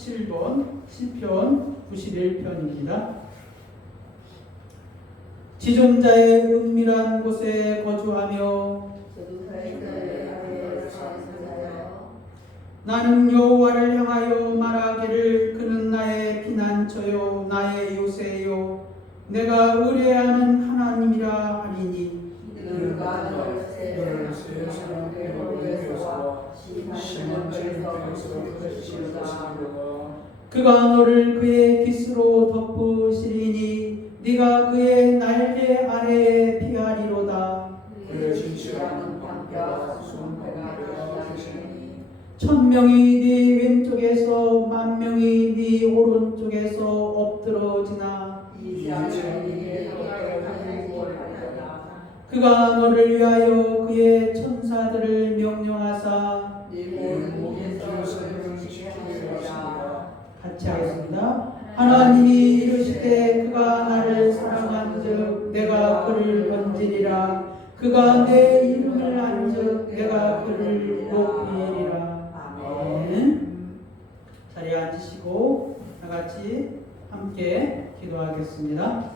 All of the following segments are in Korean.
47번 시편 91편입니다. 지존자의 은밀한 곳에 거주하며 나는 여호와를 향하여 말하기를 그는 나의 피난처요 나의 요새요 내가 의뢰하는 하나님이라 하리니 그가 너를 새 사람의 얼굴에서와 심한 죄에서 건지시리라. 그가 너를 그의 깃으로 덮으시리니 네가 그의 날개 아래에 피하리로다. 그의 진실한 방패와 손패가 되시니 천명이 네 왼쪽에서 만명이 네 오른쪽에서 엎드러지나 그가 너를 위하여 그의 천사들을 명령하사 같이 하겠습니다. 하나님이 이르시되 그가 나를 사랑한즉 내가 그를 건지리라. 그가 내 이름을 안즉 내가 그를 높이리라. 아멘. 자리에 앉으시고 다같이 함께 기도하겠습니다.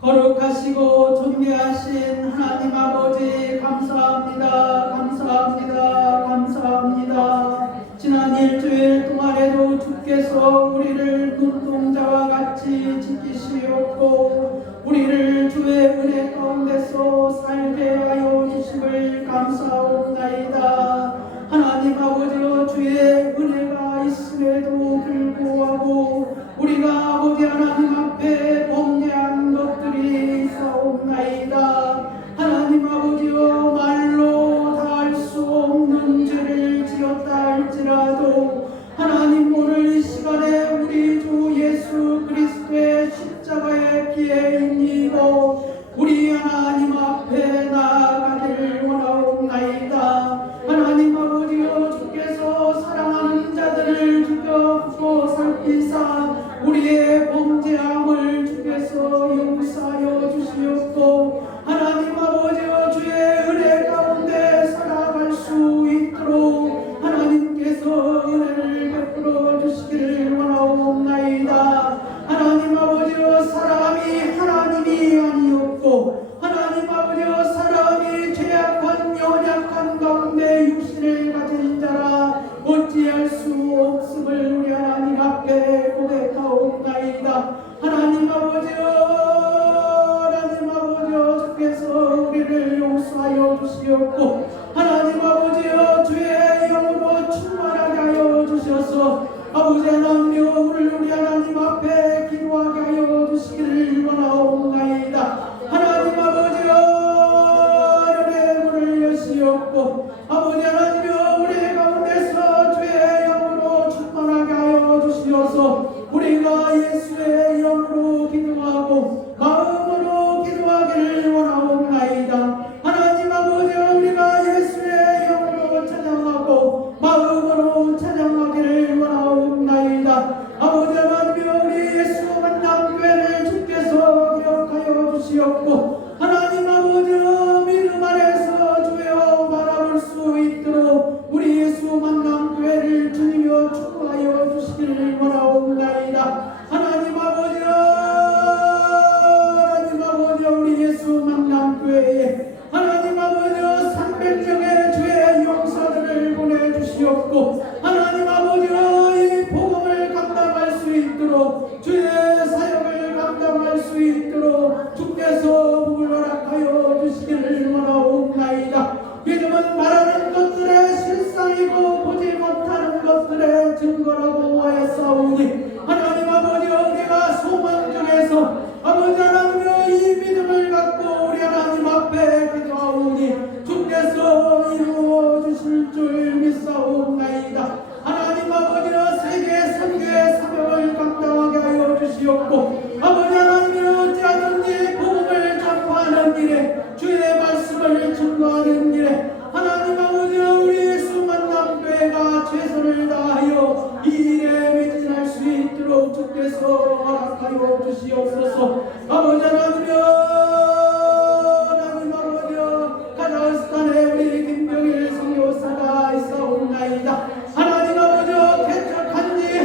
거룩하시고 존귀하신 하나님 아버지 감사합니다. 감사합니다. 감사합니다. 지난 일주일 동안에도 주께서 우리를 눈동자와 같이 지키시었고 우리를 주의 은혜 가운데서 살게 하여 주심을 감사옵나이다. 하나님 아버지여 주의 은혜가 있음에도 불구하고 우리가 아버지 하나님 앞에 범죄한 것들이 있사옵나이다. 하나님 아버지여 말로 다 할 수 없는 죄를 지었다 할지라도 하나님 오늘 이 시간에 우리 주 예수 그리스도의 십자가의 피에 힘입어 우리 하나님 앞에 나아가기를 원하옵나이다. 하나님 아버지여 주께서 사랑하는 자들을 주께서 살피사 우리의 범죄함을 주께서 용서하여 주시옵고 하나님 아버지여 주의 은혜 가운데 살아갈 수 있도록 하나님께서 은혜를 베풀어 주시기를 원하옵나이다. 하나님 아버지여 사람이 하나님이 아니었고 하나님 아버지여 사람이 죄악한 연약한 가운데 육신을 가진 자라 어찌할 수 없음을 우리 하나님 앞에 고백하옵나이다. 하나님 아버지여 주께서 우리를 용서하여 주시옵고 하나님 아버지여 주의 영으로 충만하게 하여 주셔서 아버지 하나님여 우리 하나님 앞에 기도하게 하여 주시기를 원하옵나이다. 하나님 아버지여 은혜의 문을 여시옵고 아버지 하나님여 우리 가운데서 주의 영으로 충만하게 하여 주시어서 우리가 예수의 영으로 기도하고 마음으로 기도하기를 원하옵나이다. 하나님 아버지여 우리가 예수의 영으로 찬양하고 마음으로 찬양하기를 원하옵나이다. 아버지 하나님여 우리 예수 만남교회를 주께서 기억하여 주시옵고 하나님 아버지여 믿음 안에서 주여 바라볼 수 있도록 우리 예수 만남교회를 주님여 축복하여 주시기를 원하옵나이다. 하나님 아버지여 우리 예수 만남교회에 하나님 아버지여 300명의 주의 용사들을 보내주시옵고 하나님 아버지여 이 복음을 감당할 수 있도록 주의 사역을 감당할 수 있도록 주께서 복을 허락하여 주시기를 원하옵나이다. 믿음은 말하는 것들의 실상이고 보지 못하는 것들의 증거라고 하였사오니 하나님 아버지여 우리가 소망 중에서 아버지 하나님여 이 믿음을 갖고 우리 하나님 앞에 기도하오니 주께서 이루어 주실 줄 믿사옵나이다. 하나님 아버지여 세계 선교의 사명을 감당하게 하여 주시옵고 아버지 하나님여 어찌하든지 복음을 전파하는 일에 주의 말씀을 증거하는 일에 하나님 아버지여 우리 예수 만남교회가 최선을 다하여 이 일에 매진할 수 있도록 주께서 허락하여 주시옵소서. 아버지 하나님여 카자흐스탄에 우리 김병일 선교사가 있사옵나이다. 하나님 아버지여 개척한 지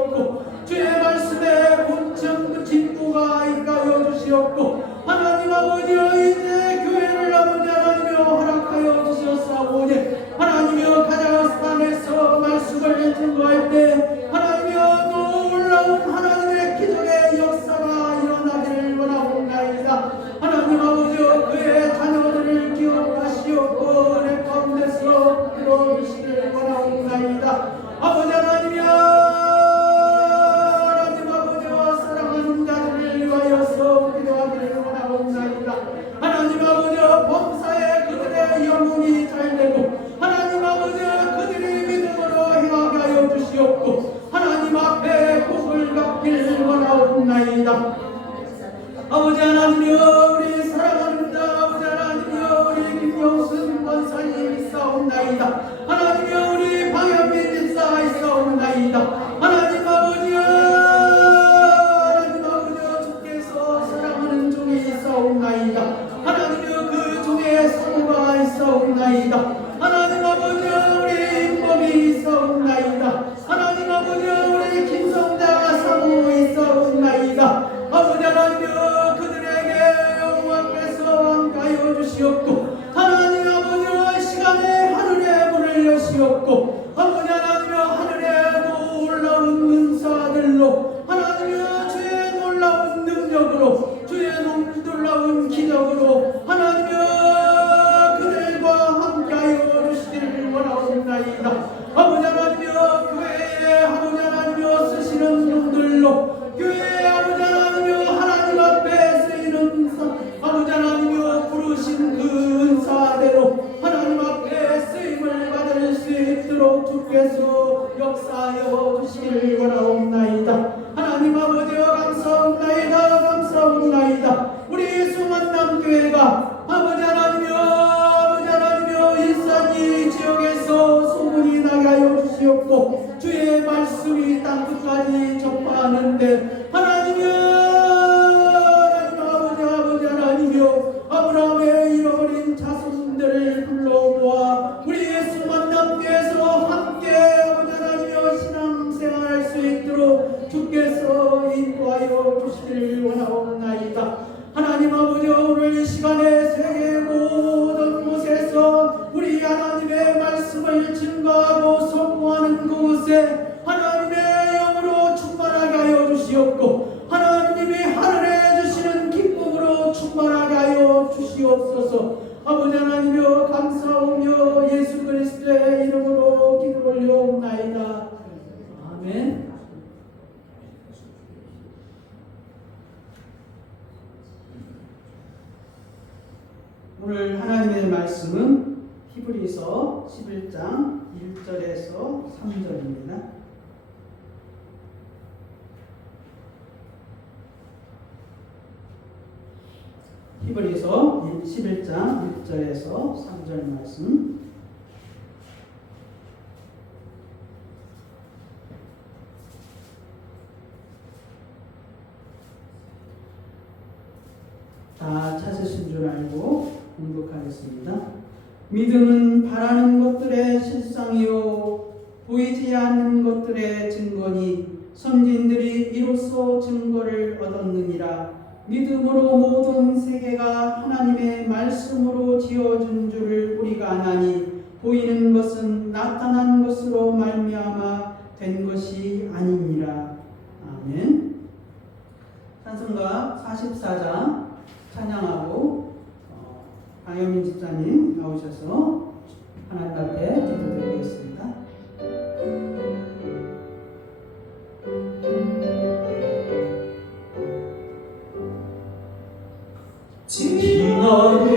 주시옵고 주의 말씀에 본청 그 진부가 있게 하여 주시옵고 하나님 아버지여 이제 교회를 아버지 하나님여 허락하여 주시옵사오니 하나님여 카자흐스탄에서 말씀을 증거할 때 하나님여 놀라운 하나님의 기적의 역사가 일어나기를 원하옵나이다. 하나님 아버지여 그의 자녀들을 기억하시옵고 내 가운데서 들어주시기를 원하옵나이다. 아버지 하나님여 하나님 아버지와 사랑하는 자들을 위하여서 기도하기를 원하옵나이다. 하나님 아버지여 범사에 그들의 영혼이 잘되고 하나님 아버지여 그들이 믿음으로 행하게 하여 주시옵고 하나님 앞에 복을 받기를 원하옵나이다. 아버지 하나님이여 우리 사랑하는 자 아버지 하나님이여 우리 김영순 권사님 있사옵나이다. 하나님이여 우리 방현민 집사 있사옵나이다. 하나님 아버지여 하나님 아버지여 주께서 사랑하는 종이 있사옵나이다. 하나님이여 그 종의 사모가 있사옵나이다. 하나님 아버지여 우리 인범이 있사옵나이다. 하나님 아버지여 우리 김성자 사모 있사옵나이다. 아버지 하나님이여 그들에게 영광에서 함께하여 주시옵고 하나님 아버지여 시간의 하늘의 문을 여시옵고 아버지 하나님이여 하늘의 놀라운 은사들로 하나님이여 주의 놀라운 능력으로 주의 놀라운 기적으로 하나님이여 그들과 함께하여 주시기를 원하옵나이다. 아버지 하나님이여 교회에 아버지 하나님이여 쓰시는 분들로 교회에 아버지 하나님이여 하나님 앞에 쓰이는 아버지 하나님이여 부르신 그 은사대로 하나님 앞에 쓰임을 받을 수 있도록 주께서 역사하여 주시기를 원하옵나이다. 하나님 아버지여 감사옵나이다. 감사옵나이다. 우리 수만남교회가 아버지 하나님이여 일산 이 지역에서 소문이 나게 하여 주시옵고 주의 말씀이 땅끝까지 접하는데 하나님이여 아버지 하나님이여 아브라함의 잃어버린 자손들을 불러모아 우리 예수 만남교회에서 함께 아버지 하나님이여 신앙생활할 수 있도록 주께서 인도하여 주시기를 원하옵나이다. 하나님 아버지 오늘 이 시간에 세계 모든 곳에서 우리 하나님의 말씀을 증거하고 선포하는 그곳에 하나님의 영으로 충만하게 하여 주시옵고 하나님이 하늘에 주시는 기쁨으로 충만하게 하여 주시옵소서. 아버지 하나님여 감사하며 예수 그리스도의 이름으로 기도 올려옵나이다. 아멘. 오늘 하나님의 말씀은 히브리서 11장 1절에서 3절입니다. 히브리서 11장 1절에서 3절 말씀. 다 찾으신 줄 알고 공독하겠습니다. 믿음은 바라는 것들의 실상이요 보이지 않는 것들의 증거니 선진들이 이로써 증거를 얻었느니라. 믿음으로 모든 세계가 하나님의 말씀으로 지어준 줄을 우리가 아나니 보이는 것은 나타난 것으로 말미암아 된 것이 아니니라. 아멘. 찬송가 44장 찬양하고 방영민 집사님 나오셔서 하나님 앞에 기도드리겠습니다. Oh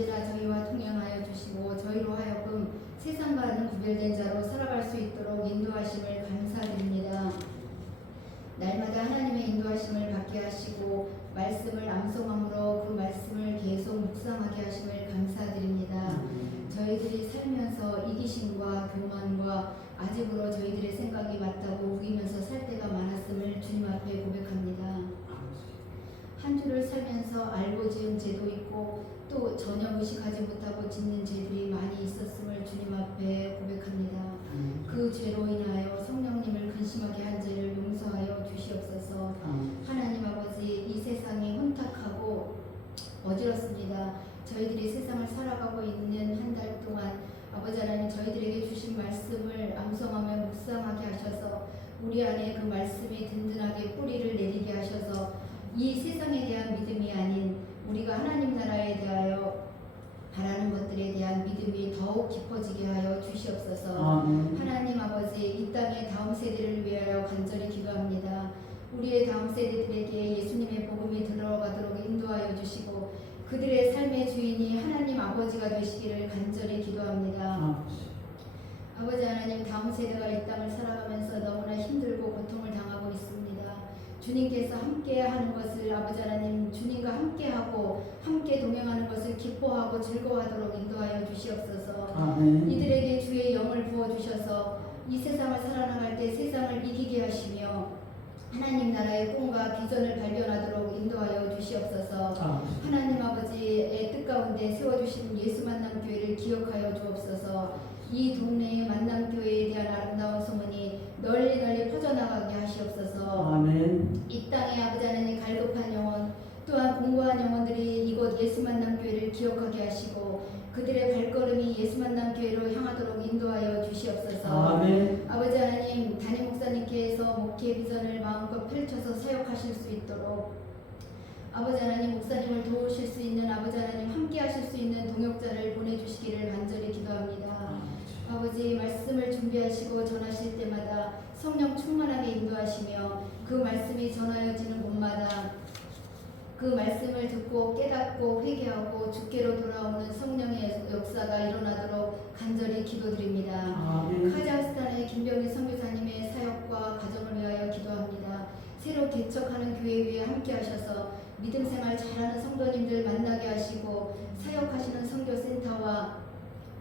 언제나 저희와 동행하여 주시고 저희로 하여금 세상과는 구별된 자로 살아갈 수 있도록 인도하심을 감사드립니다. 날마다 하나님의 인도하심을 받게 하시고 말씀을 암송함으로 그 말씀을 계속 묵상하게 하심을 감사드립니다. 저희들이 살면서 이기심과 교만과 아직으로 저희들의 생각이 맞다고 우기면서 살 때가 많았음을 주님 앞에 고백합니다. 한 주를 살면서 알고 지은 죄도 있고 또 전혀 의식하지 못하고 짓는 죄들이 많이 있었음을 주님 앞에 고백합니다. 그 죄로 인하여 성령님을 근심하게 한 죄를 용서하여 주시옵소서. 하나님 아버지, 이 세상이 혼탁하고 어지럽습니다. 저희들이 세상을 살아가고 있는 한 달 동안 아버지 하나님 저희들에게 주신 말씀을 암송하며 묵상하게 하셔서 우리 안에 그 말씀이 든든하게 뿌리를 내리게 하셔서 이 세상에 대한 믿음이 아닌 우리가 하나님 나라에 대하여 바라는 것들에 대한 믿음이 더욱 깊어지게 하여 주시옵소서. 하나님 아버지, 이 땅의 다음 세대를 위하여 간절히 기도합니다. 우리의 다음 세대들에게 예수님의 복음이 들어가도록 인도하여 주시고 그들의 삶의 주인이 하나님 아버지가 되시기를 간절히 기도합니다. 아버지 하나님, 다음 세대가 이 땅을 살아가면서 너무나 힘들고 고통을 당하고 있습니다. 주님께서 함께하는 것을 아버지 하나님, 주님과 함께하고 함께 동행하는 것을 기뻐하고 즐거워하도록 인도하여 주시옵소서. 이들에게 주의 영을 부어주셔서 이 세상을 살아나갈 때 세상을 이기게 하시며 하나님 나라의 꿈과 비전을 발견하도록 인도하여 주시옵소서. 하나님 아버지의 뜻 가운데 세워주신 예수 만남 교회를 기억하여 주옵소서. 이 동네의 만남 교회에 대한 아름다운 소문이 널리 널리 퍼져나가게 하시옵소서. 아멘. 이 땅에 아버지 하나님 갈급한 영혼 또한 공고한 영혼들이 이곳 예수 만남 교회를 기억하게 하시고 그들의 발걸음이 예수 만남 교회로 향하도록 인도하여 주시옵소서. 아멘. 아버지 하나님, 담임 목사님께서 목회 비전을 마음껏 펼쳐서 사역하실 수 있도록 아버지 하나님, 목사님을 도우실 수 있는 아버지 하나님, 함께 하실 수 있는 동역자를 보내주시기를 간절히 기도합니다. 아버지, 말씀을 준비하시고 전하실 때마다 성령 충만하게 인도하시며 그 말씀이 전하여지는 곳마다 그 말씀을 듣고 깨닫고 회개하고 주께로 돌아오는 성령의 역사가 일어나도록 간절히 기도드립니다. 카자흐스탄의 김병희 선교사님의 사역과 가정을 위하여 기도합니다. 새로 개척하는 교회 위에 함께 하셔서 믿음 생활 잘하는 성도님들 만나게 하시고 사역하시는 선교센터와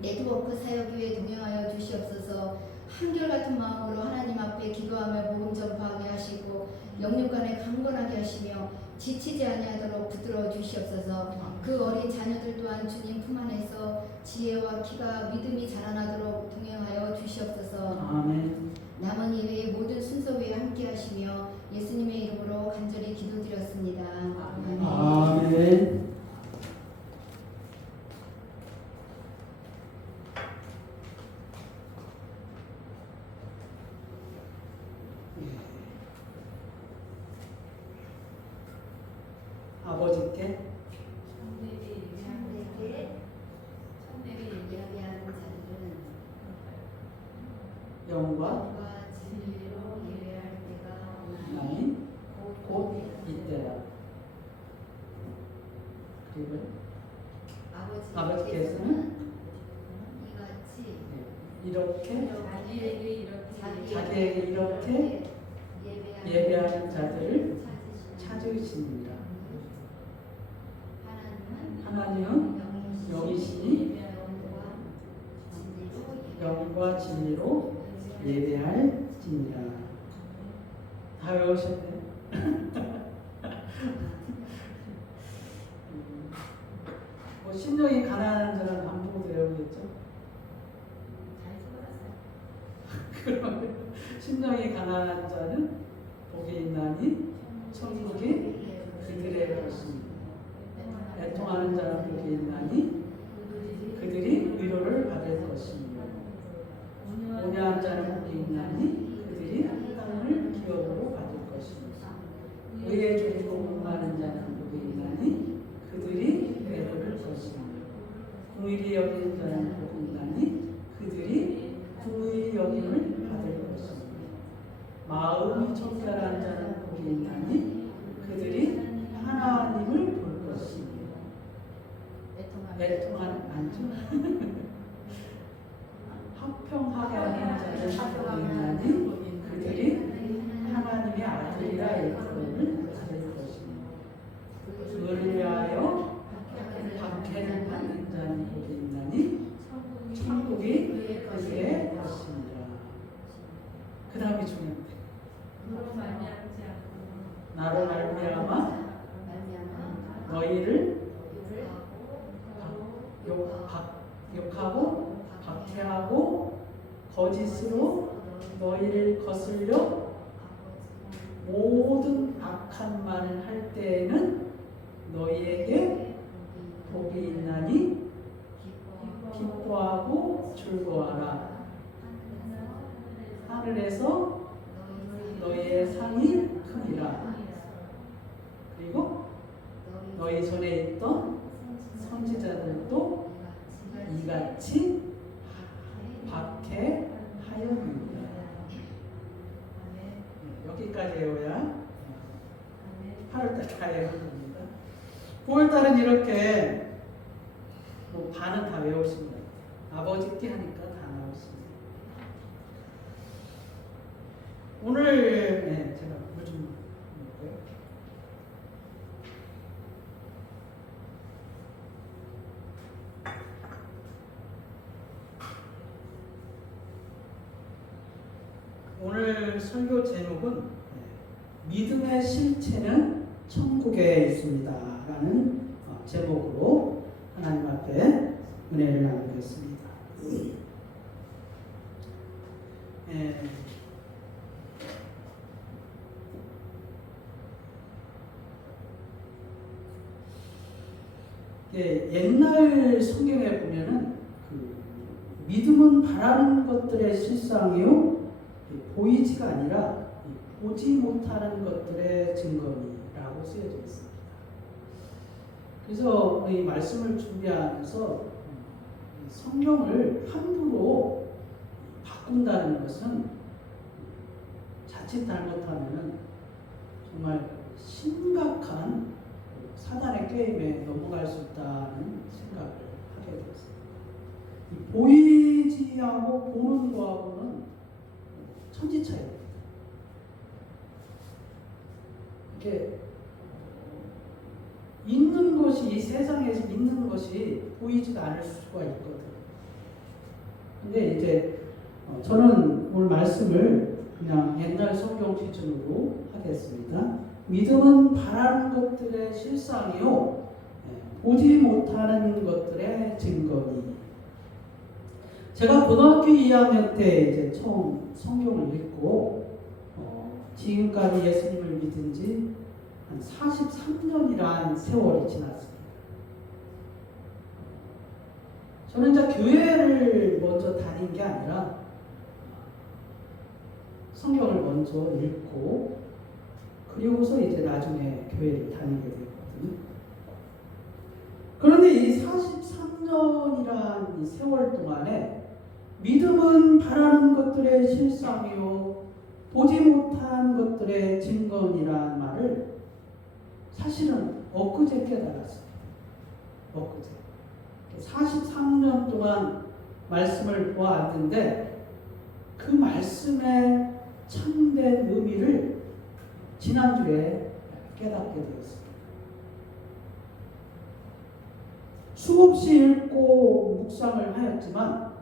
네트워크 사역 위에 동행하여 주시옵소서. 한결같은 마음으로 하나님 앞에 기도하며 복음 전파하게 하시고 영육간에 강건하게 하시며 지치지 아니하도록 붙들어 주시옵소서. 그 어린 자녀들 또한 주님 품 안에서 지혜와 키가 믿음이 자라나도록 동행하여 주시옵소서. 아멘. 남은 예배의 모든 순서 위에 함께 하시며 예수님의 이름으로 간절히 기도드렸습니다. 아멘. 아멘. 아버지께 예배하는 자들은 영과 진리로 예배할 때가 나니 곧 이때라. 그리고 아버지께서는 이같이 이렇게 자기에게 이렇게 예배하는 자들을 찾으십니다. 하나님은 영이시니 영과 진리로 예배할지니라. 다 외우셨네. 뭐 심령이 가난한 자는 안 보고 외우겠죠. 그러면 심령이 가난한 자는 복이 있나니 천국이 그들의 것입니다. 애통하는 자는 복이 있나니 그들이 위로를 받을 것입니다. 온유한 자는 복이 있나니 그들이 땅을 기업으로 받을 것입니다. 의에 좋고 공부하는 자는 복이 있나니 그들이 배부를 것입니다. 공의를 여기는 자는 복이 있나니 그들이 공의를 여김을 받을 것입니다. 마음이 청결한 자는 복이 있나니 그들이 하나님을 볼 것입니다. 애통하는 안주. 합평하게 하는 자를 복이 있나니 그들이 하나님의 아들이라 일컬음을 받을 것이니 그를 위하여 박해를 받는 자는 복이 있나니 천국이 그의 것입니다. 그 다음이 중요합니다. 나로 말미암아 너희를 욕하고 박해하고 거짓으로 너희를 거슬려 모든 악한 말을 할 때에는 너희에게 복이 있나니 기뻐하고 즐거워하라. 하늘에서 너희의 상이 크니라. 그리고 너희 전에 있던 선지자들도 이같이 박해하였느니라. 여기까지 외워야 8월달 다 외우는 겁니다. 9월달은 이렇게 뭐 반은 다 외우십니다. 아버지께 하니까 다 나오십니다. 오늘 제가 물 좀 먹고요. 오늘 설교 제목은 믿음의 실체는 천국에 있습니다 라는 제목으로 하나님 앞에 은혜를 나누겠습니다. 옛날 성경에 보면은 믿음은 바라는 것들의 실상이요 보이지가 아니라 보지 못하는 것들의 증거니라고 쓰여져 있습니다. 그래서 이 말씀을 준비하면서 성경을 함부로 바꾼다는 것은 자칫 잘못하면은 정말 심각한 사단의 게임에 넘어갈 수 있다는 생각을 하게 되었습니다. 보이지 않고 보는 거하고는 천지 차이입니다. 이렇게 있는 것이 이 세상에서 있는 것이 보이지가 않을 수가 있거든. 근데 이제 저는 오늘 말씀을 그냥 옛날 성경 기준으로 하겠습니다. 믿음은 바라는 것들의 실상이요 보지 못하는 것들의 증거니. 제가 고등학교 2학년 때 이제 처음 성경을 읽고 지금까지 예수님을 믿은 지 한 43년이란 세월이 지났습니다. 저는 이제 교회를 먼저 다닌 게 아니라 성경을 먼저 읽고 그리고서 이제 나중에 교회를 다니게 됐거든요. 그런데 이 43년이란 이 세월 동안에 믿음은 바라는 것들의 실상이요 보지 못한 것들의 증거니라는 말을 사실은 엊그제 깨달았습니다. 엊그제 43년 동안 말씀을 보아왔는데 그 말씀의 참된 의미를 지난주에 깨닫게 되었습니다. 수없이 읽고 묵상을 하였지만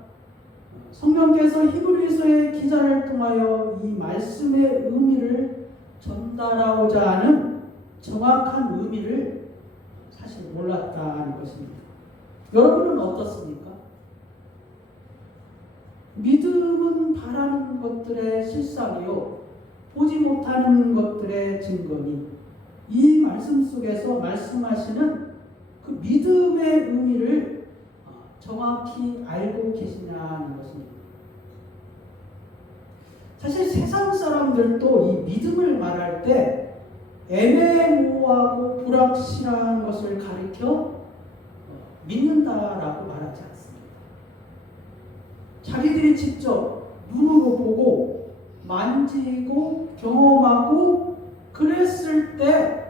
성령께서 히브리서의 기자를 통하여 이 말씀의 의미를 전달하고자 하는 정확한 의미를 사실 몰랐다는 것입니다. 여러분은 어떻습니까? 믿음은 바라는 것들의 실상이요 보지 못하는 것들의 증거니. 이 말씀 속에서 말씀하시는 그 믿음의 의미를 정확히 알고 계시냐는 것입니다. 사실 세상 사람들도 이 믿음을 말할 때 애매모호하고 불확실한 것을 가리켜 믿는다라고 말하지 않습니다. 자기들이 직접 눈으로 보고 만지고 경험하고 그랬을 때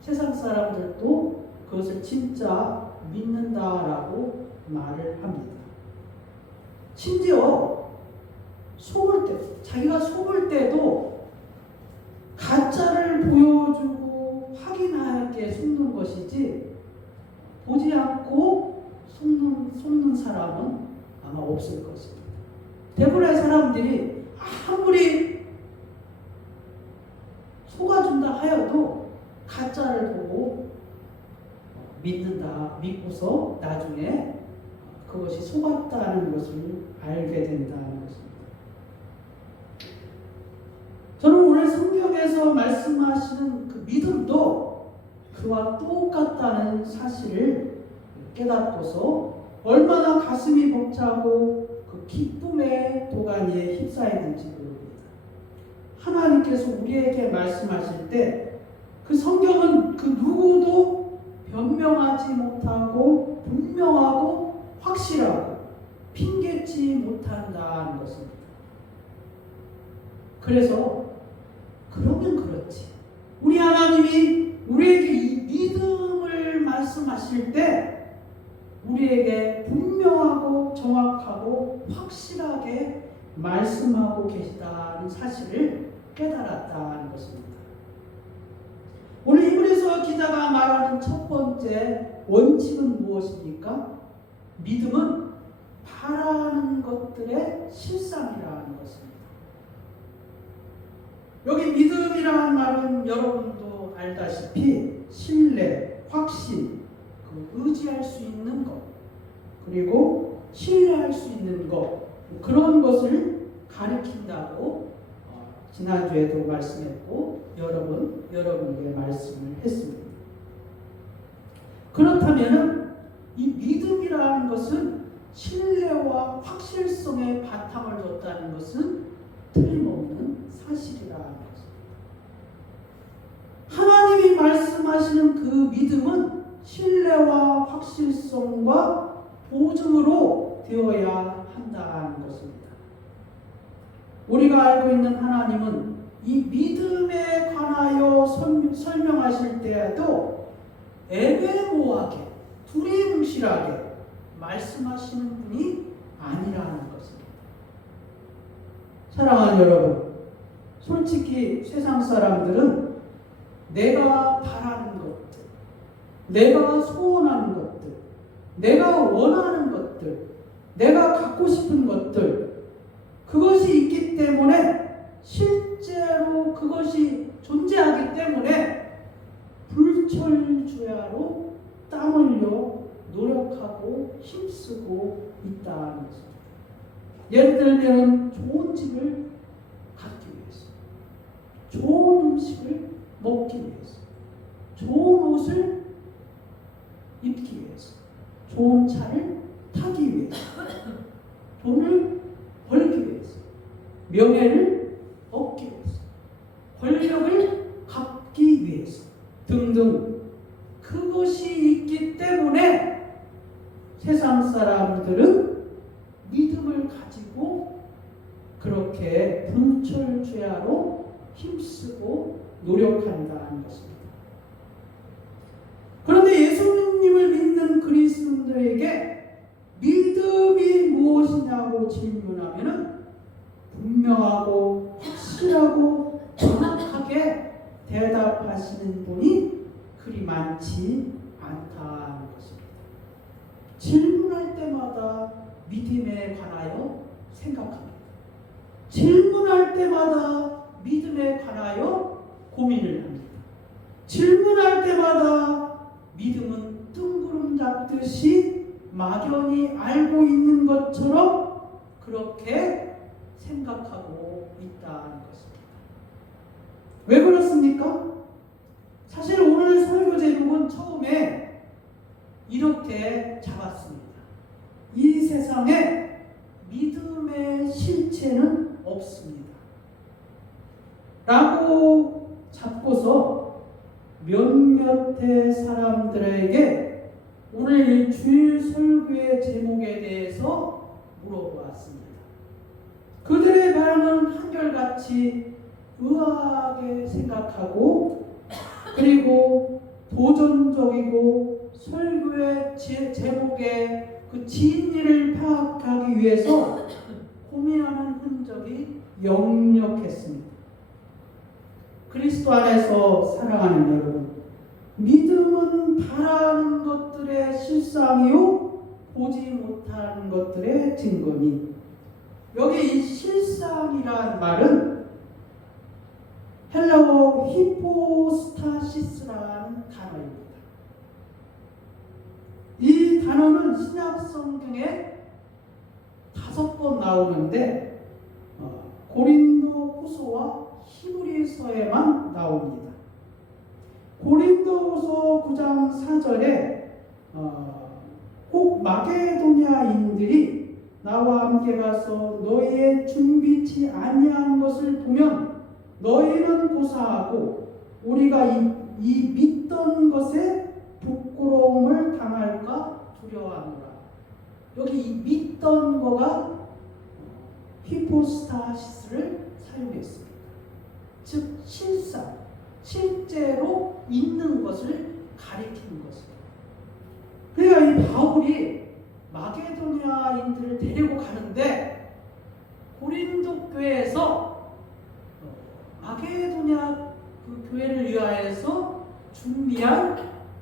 세상 사람들도 그것을 진짜 믿는다라고 말을 합니다. 심지어 속을 때, 자기가 속을 때도 가짜를 보여주고 확인하게 속는 것이지 보지 않고 속는 사람은 아마 없을 것입니다. 대부분의 사람들이 아무리 속아준다 하여도 가짜를 보고 믿고서 나중에 그것이 속았다는 것을 알게 된다는 것입니다. 저는 오늘 성경에서 말씀하시는 그 믿음도 그와 똑같다는 사실을 깨닫고서 얼마나 가슴이 벅차고 그 기쁨의 도가니에 휩싸이는지 모릅니다. 하나님께서 우리에게 말씀하실 때 그 성경은 그 누구도 변명하지 못하고 분명하고 확실하고 핑계치 못한다는 것입니다. 그래서 그러면 그렇지. 우리 하나님이 우리에게 이 믿음을 말씀하실 때 우리에게 분명하고 정확하고 확실하게 말씀하고 계시다는 사실을 깨달았다는 것입니다. 오늘 히브리서 기자가 말하는 첫 번째 원칙은 무엇입니까? 믿음은 바라는 것들의 실상이라는 것입니다. 여기 믿음이라는 말은 여러분도 알다시피 신뢰, 확신, 의지할 수 있는 것, 그리고 신뢰할 수 있는 것, 그런 것을 가리킨다고 지난주에도 말씀했고 여러분에게 말씀을 했습니다. 그렇다면 이 믿음이라는 것은 신뢰와 확실성의 바탕을 뒀다는 것은 틀림없는 사실이라는 것입니다. 하나님이 말씀하시는 그 믿음은 신뢰와 확실성과 보증으로 되어야 한다는 것입니다. 우리가 알고 있는 하나님은 이 믿음에 관하여 설명하실 때에도 애매모호하게 두리뭉실하게 말씀하시는 분이 아니라는 것입니다. 사랑하는 여러분, 솔직히 세상 사람들은 내가 바라는 것들, 내가 소원하는 것들, 내가 원하는 것들, 내가 갖고 싶은 것들, 그것이 있기 때문에 실제로 그것이 존재하기 때문에 불철주야로 땀 흘려 노력하고 힘쓰고 있다는 것입니다. 예를 들면 좋은 집을 갖기 위해서, 좋은 음식을 먹기 위해서, 좋은 옷을 입기 위해서, 좋은 차를 타기 위해서, 돈을 벌기 위해서, 명예를 얻기 위해서, 권력을 갖기 위해서 등등 그것이 있기 때문에 세상 사람들은 믿음을 가지고 그렇게 불철주야로 힘쓰고 노력한다는 것입니다. 그런데 예수님을 믿는 그리스도인들에게 믿음이 무엇이냐고 질문하면 분명하고 확실하고 정확하게 대답하시는 분이 그리 많지 않다는 것입니다. 질문할 때마다 믿음에 관하여 생각합니다. 질문할 때마다 믿음에 관하여 고민을 합니다. 질문할 때마다 믿음은 뜬구름 잡듯이 막연히 알고 있는 것처럼 그렇게 생각하고 있다는 것입니다. 왜 그렇습니까? 사실 오늘 설교 제목은 처음에 이렇게 잡았습니다. 이 세상에 믿음의 실체는 없습니다. 라고 잡고서 몇몇의 사람들에게 오늘 주일 설교의 제목에 대해서 물어보았습니다. 그들의 반응은 한결같이 의아하게 생각하고 그리고 도전적이고 설교의 제목의 그 진리를 파악하기 위해서 고민하는 흔적이 역력했습니다. 그리스도 안에서 사랑하는 여러분, 믿음은 바라는 것들의 실상이요 보지 못하는 것들의 증거니, 여기 이 실상이란 말은 헬라어 히포스타시스라는 단어입니다. 이 단어는 신약 성경에 5번 나오는데 고린도 후서와 히브리서에만 나옵니다. 고린도 후서 9장 4절에 혹 마게도냐인들이 나와 함께 가서 너희의 준비치 아니한 것을 보면 너희는 고사하고 우리가 이 믿던 것에 부끄러움을 당할까 두려워하노라. 여기 이 믿던 거가 히포스타시스를 사용했습니다. 즉 실상, 실제로 있는 것을 가리키는 것입니다. 그러니까 이 바울이 마게도냐인들을 데리고 가는데 고린도 교회에서 마게도냐 그 교회를 위하여서 준비한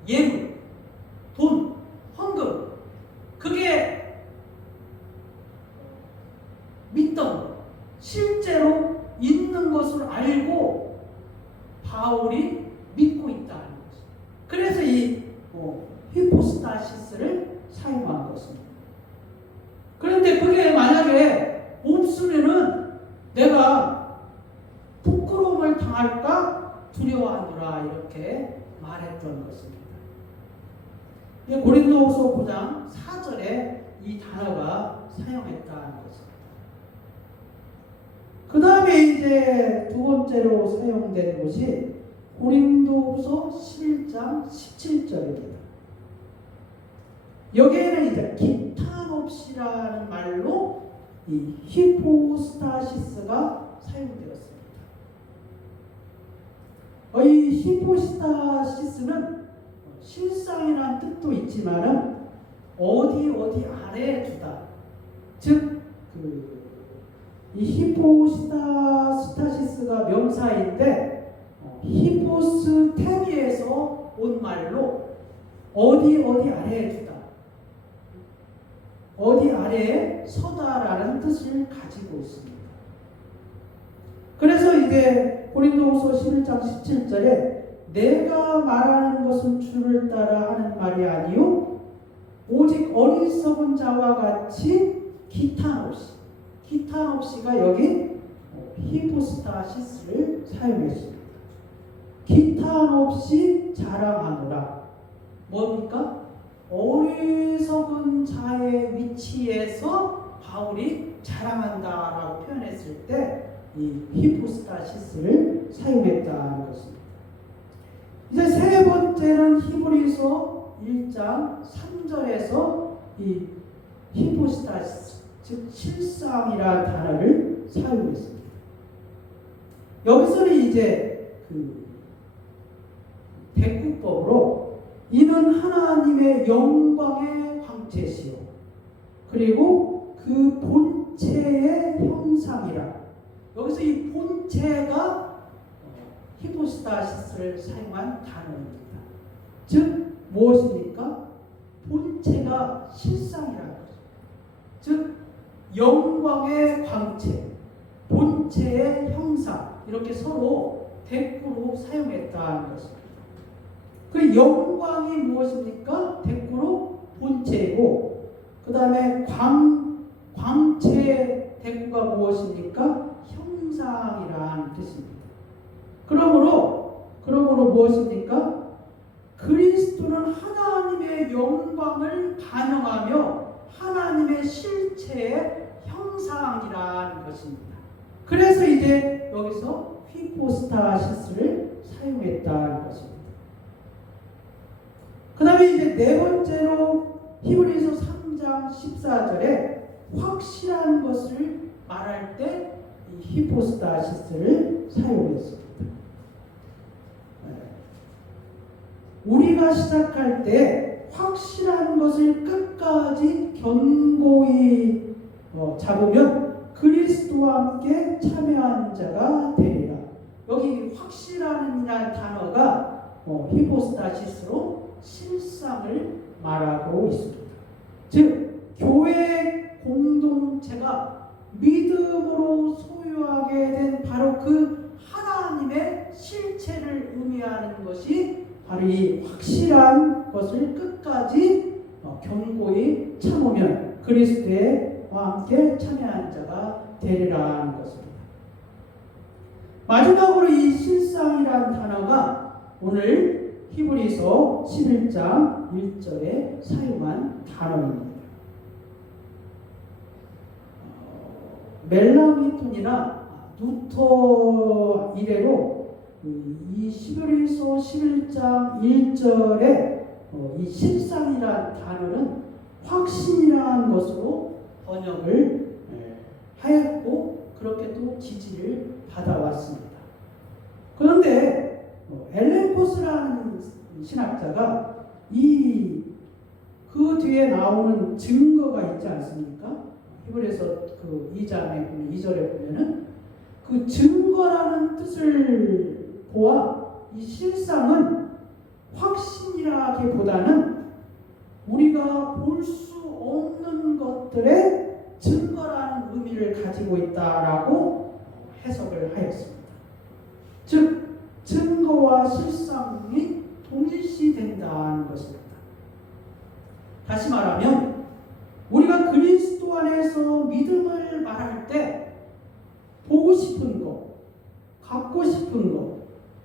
예물, 돈, 헌금, 그게 믿던 실제로 있는 것을 알고 바울이 믿고 있다는 거죠. 그래서 이 히포스타시스를 사용한 것입니다. 그런데 그게 만약에 없으면은 내가 부끄러움을 당할까 두려워하노라 이렇게 말했던 것입니다. 고린도후서 9장 4절에 이 단어가 사용했다는 것입니다. 그 다음에 이제 두 번째로 사용된 것이 고린도후서 11장 17절입니다. 여기에는 이제 기탄없이라는 말로 이 히포스타시스가 사용되었습니다. 이 히포스타시스는 실상이라는 뜻도 있지만은 어디 아래에 두다. 즉 이 히포스타시스가 명사인데 히포스테미에서 온 말로 어디 아래에 두다. 어디 아래에 서다라는 뜻을 가지고 있습니다. 그래서 이제 고린도후서 11장 17절에 내가 말하는 것은 주를 따라 하는 말이 아니요 오직 어리석은 자와 같이 기탄 없이가 여기 히포스타시스를 사용했습니다. 기탄 없이 자랑하노라. 뭡니까? 어리석은 자의 위치에서 바울이 자랑한다라고 표현했을 때 이 히포스타시스를 사용했다는 것입니다. 이제 세 번째는 히브리서 1장 3절에서 이 히포스타시스, 즉 실상이라는 단어를 사용했습니다. 여기서는 이제 대구법으로 이는 하나님의 영광의 광채시요 그리고 그 본체의 형상이라. 여기서 이 본체가 히포스타시스를 사용한 단어입니다. 즉 무엇입니까? 본체가 실상이라는 거죠. 즉 영광의 광채, 본체의 형상, 이렇게 서로 대꾸로 사용했다는 것입니다. 그 영광이 무엇입니까? 대꾸로 본체이고, 그 다음에 광채의 대꾸가 무엇입니까? 형상이라는 뜻입니다. 그러므로 무엇입니까? 그리스도는 하나님의 영광을 반영하며 하나님의 실체의 형상이라는 것입니다. 그래서 이제 여기서 히포스타시스를 사용했다는 것입니다. 그 다음에 이제 네 번째로 히브리서 3장 14절에 확실한 것을 말할 때 이 히포스타시스를 사용했습니다. 우리가 시작할 때 확실한 것을 끝까지 견고히 잡으면 그리스도와 함께 참여한 자가 되리라. 여기 확실한 단어가 히포스타시스로 실상을 말하고 있습니다. 즉 교회 공동체가 믿음으로 소유하게 된 바로 그 하나님의 실체를 의미하는 것이 바로 이 확실한 것을 끝까지 견고히 참으면 그리스도와 함께 참여한 자가 되리라는 것입니다. 마지막으로 이 실상이라는 단어가 오늘 히브리서 11장 1절에 사용한 단어입니다. 멜라미톤이나 루터 이래로 이 히브리서 11장 1절에 이 실상이라는 단어는 확신이라는 것으로 번역을 하였고 그렇게 또 지지를 받아왔습니다. 그런데 엘렌 포스라는 신학자가 그 뒤에 나오는 증거가 있지 않습니까? 히브리서 그 2장에 보면 2절에 보면은 그 증거라는 뜻을 보아 이 실상은 확신이라기보다는 우리가 볼 수 없는 것들의 증거라는 의미를 가지고 있다라고 해석을 하였습니다. 즉 증거와 실상이 동일시된다는 것입니다. 다시 말하면 우리가 그리스도 안에서 믿음을 말할 때 보고 싶은 것, 갖고 싶은 것,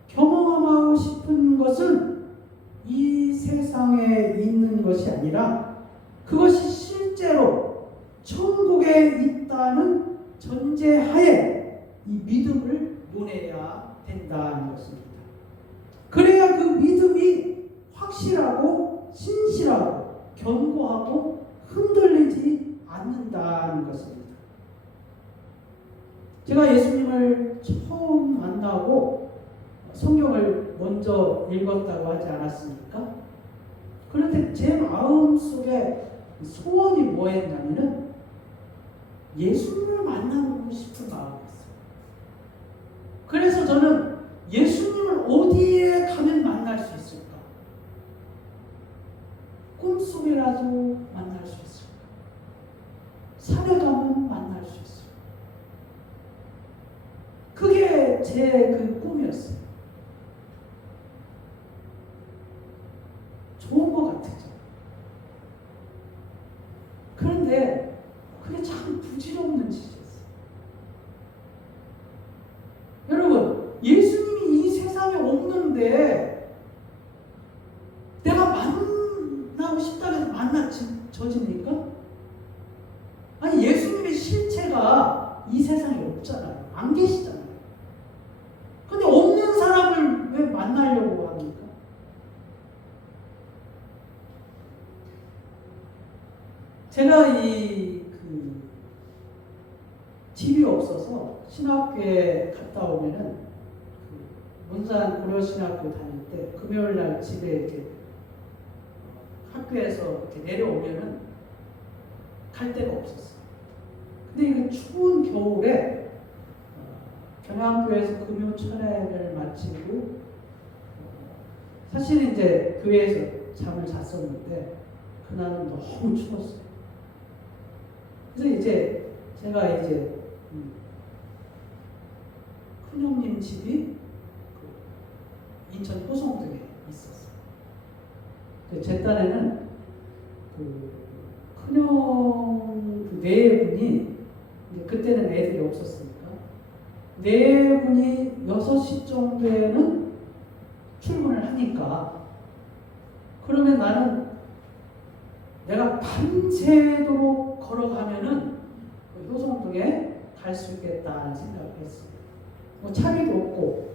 경험하고 싶은 것은 이 세상에 있는 것이 아니라 그것이 실제로 천국에 있다는 전제하에 이 믿음을 논해야 된다는 것입니다. 그래야 그 믿음이 확실하고 신실하고 견고하고 흔들리지 않는다는 것입니다. 제가 예수님을 처음 만나고 성경을 먼저 읽었다고 하지 않았습니까? 그런데 제 마음속에 소원이 뭐였냐면은 예수님을 만나고 싶은 마음이었어요. 그래서 저는 예수님을 어디에 가면 만날 수 있을까? 꿈속에라도 만날 수 있을까? 산에 가면 만날 수 있을까? 그게 제 그 꿈이었어요. 좋은 것 같죠. 그런데 그게 참 부질없는 짓이었어요. 여러분, 예수님이 이 세상에 없는데 내가 만나고 싶다고 해서 만나져집니까? 아니, 예수님의 실체가 이 세상에 없잖아요. 안 계시잖아요. 근데 없는 사람을 왜 만나려고 합니까? 제가 집이 없어서 신학교에 갔다 오면은 문산 고려신학교 다닐 때 금요일 날 집에 이렇게 학교에서 이렇게 내려오면은 갈 데가 없었어요. 근데 이거 추운 겨울에 경양교회에서 금요 철회를 마치고 사실 이제 교회에서 잠을 잤었는데 그날은 너무 추웠어요. 그래서 이제 제가 큰형님 집이 인천 호성동에 있었어요. 제 딴에는 큰형 네 분이 그때는 애들이 없었으니까 네 분이 6시 정도에는 출근을 하니까 그러면 나는 내가 밤새도록 걸어가면은 효성동에 갈 수 있겠다는 생각을 했어요. 뭐 차비도 없고.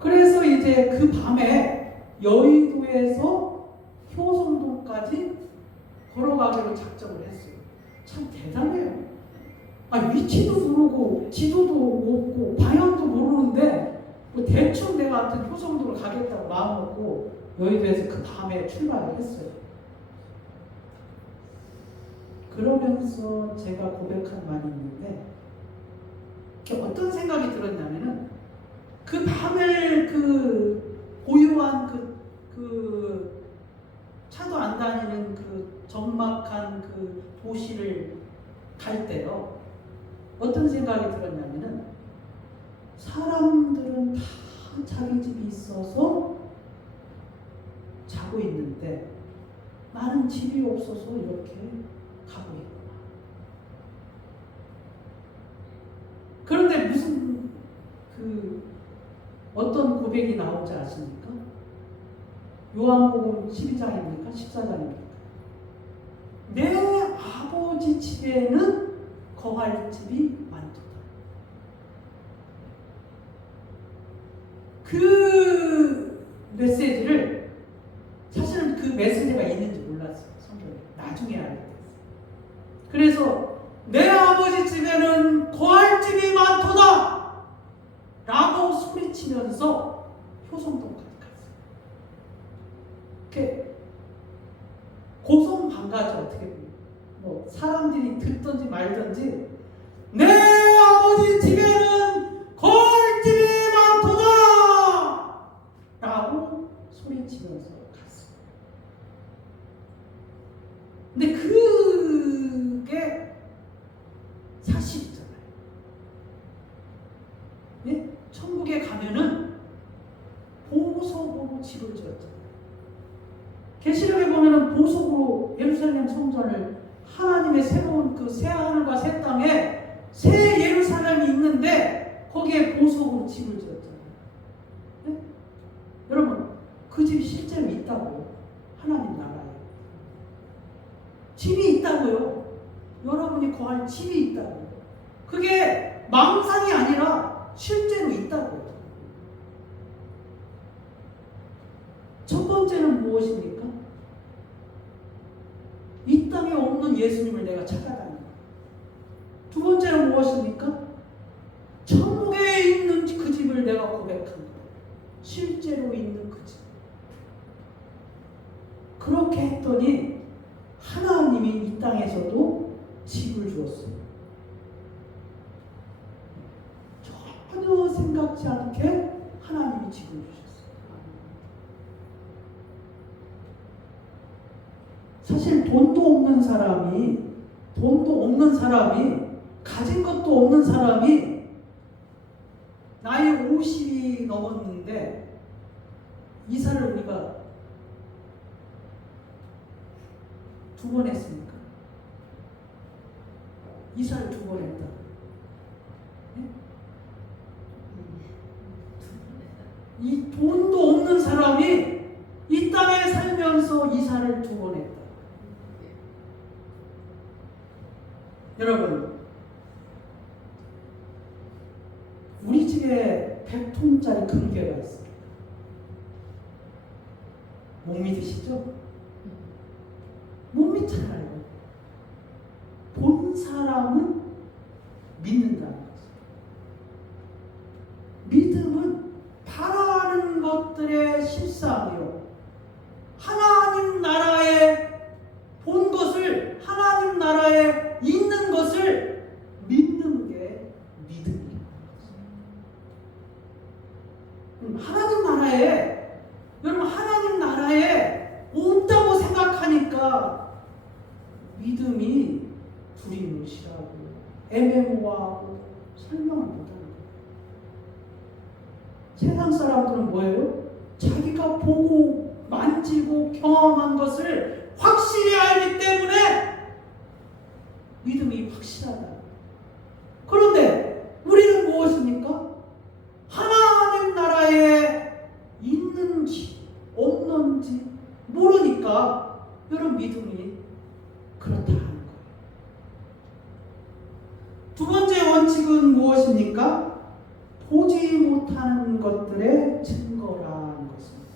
그래서 이제 그 밤에 여의도에서 효성동까지 걸어가기로 작정을 했어요. 참 대단해요. 위치도 모르고 지도도 없고 방향도 모르는데 뭐 대충 내가 하여튼 효성도로 가겠다고 마음 먹고 여의도에서 그 밤에 출발을 했어요. 그러면서 제가 고백한 말이 있는데, 어떤 생각이 들었냐면은, 그 밤을 그 고요한 그 차도 안 다니는 그 적막한 그 도시를 갈 때요, 어떤 생각이 들었냐면은, 사람들은 다 자기 집이 있어서 자고 있는데 나는 집이 없어서 이렇게 가고 있구나. 그런데 무슨 어떤 고백이 나오지 아십니까? 요한복음 12장입니까? 14장입니까? 내 아버지 집에는 거할 집이 많도다. 그 메시지를, 사실은 그 메시지가 있는지 몰랐어요. 성경에 나중에 알게 됐어요. 그래서 내 아버지 집에는 거할 집이 많도다 라고 소리치면서 효성동까지 갔어요. 이렇게 고성방가죠. 어떻게 보면 뭐 사람들이 듣든지 말든지 내 아버지 집에는 거할 집이 많도다 라고 소리치면서 갔어요. 근데 그게 사실이잖아요. 예? 천국에 가면은 보석으로 집을 지었잖아요. 계시록에 보면은 보석으로 예루살렘 성전을, 하나님의 새로운 그 새 하늘과 새 땅에 새 예루살렘이 있는데 거기에 보석으로 집을 지었잖아요. 예? 여러분, 그 집이 실제로 있다고요. 하나님 나라에 집이 있다고요. 여러분이 거할 집이 있다고요. 그게 망상이 아니라 실제로 있다고요. 첫 번째는 무엇입니까? 이 땅에 없는 예수님을 내가 찾아다니는 거예요. 두 번째는 무엇입니까? 천국에 있는 그 집을 내가 고백한 거예요. 실제로 있는 그 집. 그렇게 했더니 하나님이 이 땅에서도 집을 주었어요. 전혀 생각지 않게 하나님이 집을 주셨어요. 사실 돈도 없는 사람이 가진 것도 없는 사람이 나이 50이 넘었는데 이사를 우리가 2번 했습니까? 이사를 2번 했다. 네? 이 돈도 없는 사람이 이 땅에 살면서 이사를 2번 했다. 여러분, 우리 집에 100톤짜리 금괴가 있습니다. 못 믿으시죠? 못 믿잖아요. 본 사람은 믿는다는 거죠. 믿음은 바라는 것들의 실상이요, 하나님 나라에 본 것을, 하나님 나라에 있는 것을 믿는 게 믿음이에요. 하나님 나라에, 여러분, 하나님 나라에 없다고 생각하니까 믿음이 두리뭉실하고 애매모호하고 설명을 못하는 거예요. 세상 사람들은 뭐예요? 자기가 보고 만지고 경험한 것을 확실히 알기 때문에 믿음이 확실하다. 그런데 우리는 무엇입니까? 하나님 나라에 있는지 없는지 모르니까 여러분 믿음이 그렇다 하는 거예요. 두 번째 원칙은 무엇입니까? 보지 못하는 것들의 증거라는 것입니다.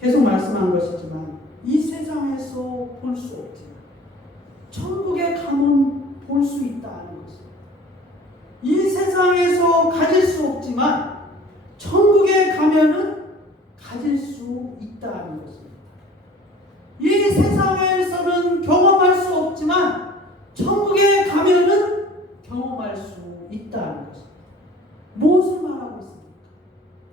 계속 말씀한 것이지만 이 세상에서 볼 수 없지만 천국에 가면 볼 수 있다는 것입니다. 이 세상에서 가질 수 없지만 천국에 가면은 가질 수 있다는 것입니다. 이 세상에서는 경험할 수 없지만 천국에 가면은 경험할 수 있다는 것입니다. 무엇을 말하고 있습니까?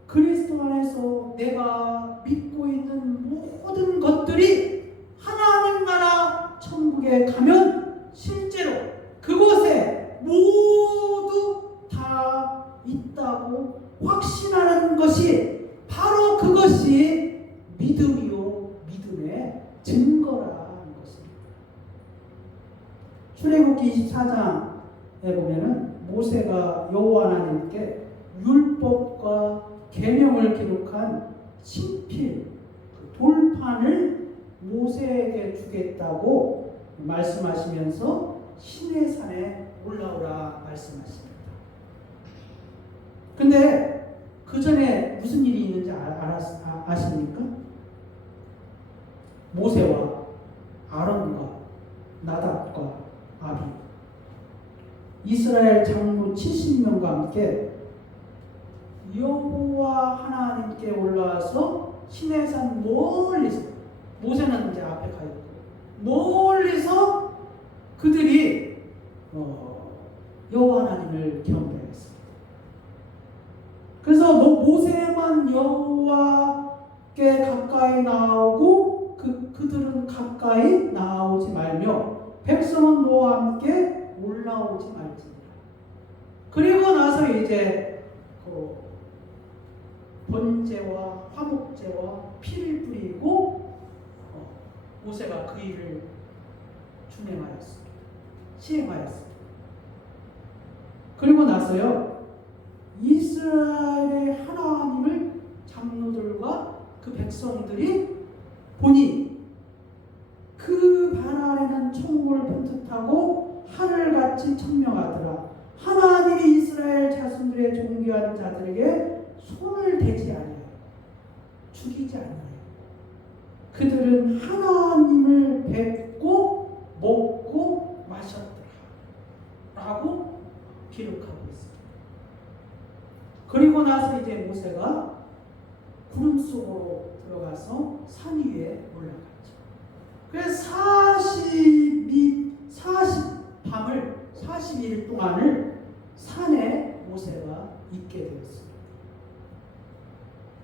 그리스도 안에서 내가 믿고 있는 모든 것들이 하나님 나라 천국에 가면 실제로 그곳에 모두 다 있다고 확신하는 것이 바로 그것이 믿음이요 믿음의 증거라는 것입니다. 출애굽기 24장에 보면은 모세가 여호와 하나님께 율법과 계명을 기록한 친필 돌판을 모세에게 주겠다고 말씀하시면서 시내산에 올라오라 말씀하십니다. 근데 그 전에 무슨 일이 있는지 아십니까? 모세와 아론과 나답과 아비 이스라엘 장로 70명과 함께 여호와 하나님께 올라와서 시내산 멀리서 모세는 이제 앞에 가 있고 멀리서 그들이 여호와 하나님을 경배했습니다. 그래서 모세만 여호와께 가까이 나오고 그들은 가까이 나오지 말며 백성은 너와 함께 올라오지 말지니라. 그리고 나서 이제 번제와 화목제와 피를 뿌리고 모세가 그 일을 준행하였습니다. 시행하였습니다. 그리고 나서요 이스라엘의 하나님을 장로들과 그 백성들이 보니 그 발 아래는 천국을 번듯하고 하늘같이 청명하더라. 하나님이 이스라엘 자손들의 존귀한 자들에게 손을 대지 아니하여 죽이지 아니하여 그들은 하나님을 뵙고 먹고 마셨더라 라고 기록하고 있습니다. 그리고 나서 이제 모세가 구름 속으로 들어가서 산 위에 올라갔죠. 그래서 40밤을 40일 동안을 산에 모세가 있게 되었습니다.